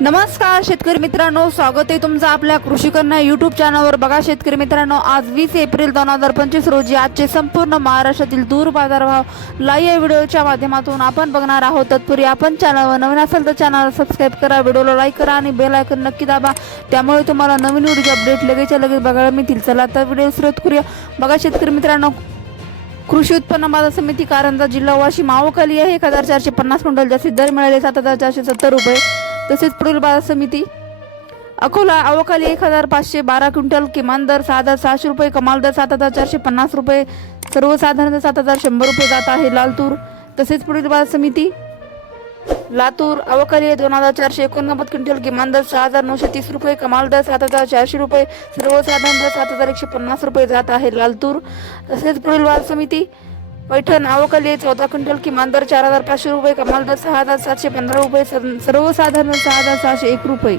नमस्कार शेतकरी मित्रांनो. स्वागत आहे तुमचं आपल्या कृषी युट्यूब चॅनलवर बघा शेतकरी मित्रांनो आज वीस एप्रिल दोन हजार पंचवीस रोजी आजचे संपूर्ण महाराष्ट्रातील दूर बाजारभाव लाईव्ह व्हिडिओच्या माध्यमातून आपण बघणार आहोत. तत्पूर्वी आपण चॅनलवर नवीन असेल तर चॅनल सबस्क्राईब करा व्हिडिओला लाईक करा आणि बेल आयकन नक्की दाबा. त्यामुळे तुम्हाला नवीन व्हिडिओ अपडेट लगेचच्या लगेच बघायला मिळतील. चला तर व्हिडिओ सुरुवात करूया. बघा शेतकरी मित्रांनो कृषी उत्पन्न बाजार समिती कारंजा जिल्हा वाशी आवकाली आहे. एक हजार चारशे पन्नास क्विंटल जास्तीत दर मिळाले सात हजार चारशे सत्तर रुपये. तसेच पुढील बाजार समिती. अकोला अवकाली एक हजार पाचशे बारा क्विंटल किमान दर सहा हजार सहाशे रुपये कमाल दर सात हजार चारशे पन्नास रुपये सर्वसाधारण दर सात हजार शंभर रुपये जात आहे लालतूर. तसेच पुढील बाजार समिती. लातूर अवकाली दोन हजार चारशे एकोणनव्वद क्विंटल किमान दर सहा हजार नऊशे तीस रुपये कमाल दर सात हजार चारशे रुपये सर्वसाधारण दर सात हजार एकशे पन्नास रुपये जात आहे लालतूर. तसेच पुढील बाजार समिती. पैठण अवकाली चौदा क्विंटल किमान दर चार हजार पाचशे रुपये कमाल दर सहा हजार सातशे पंधरा रुपये सर्वसाधारण सहा हजार सहाशे एक रुपये.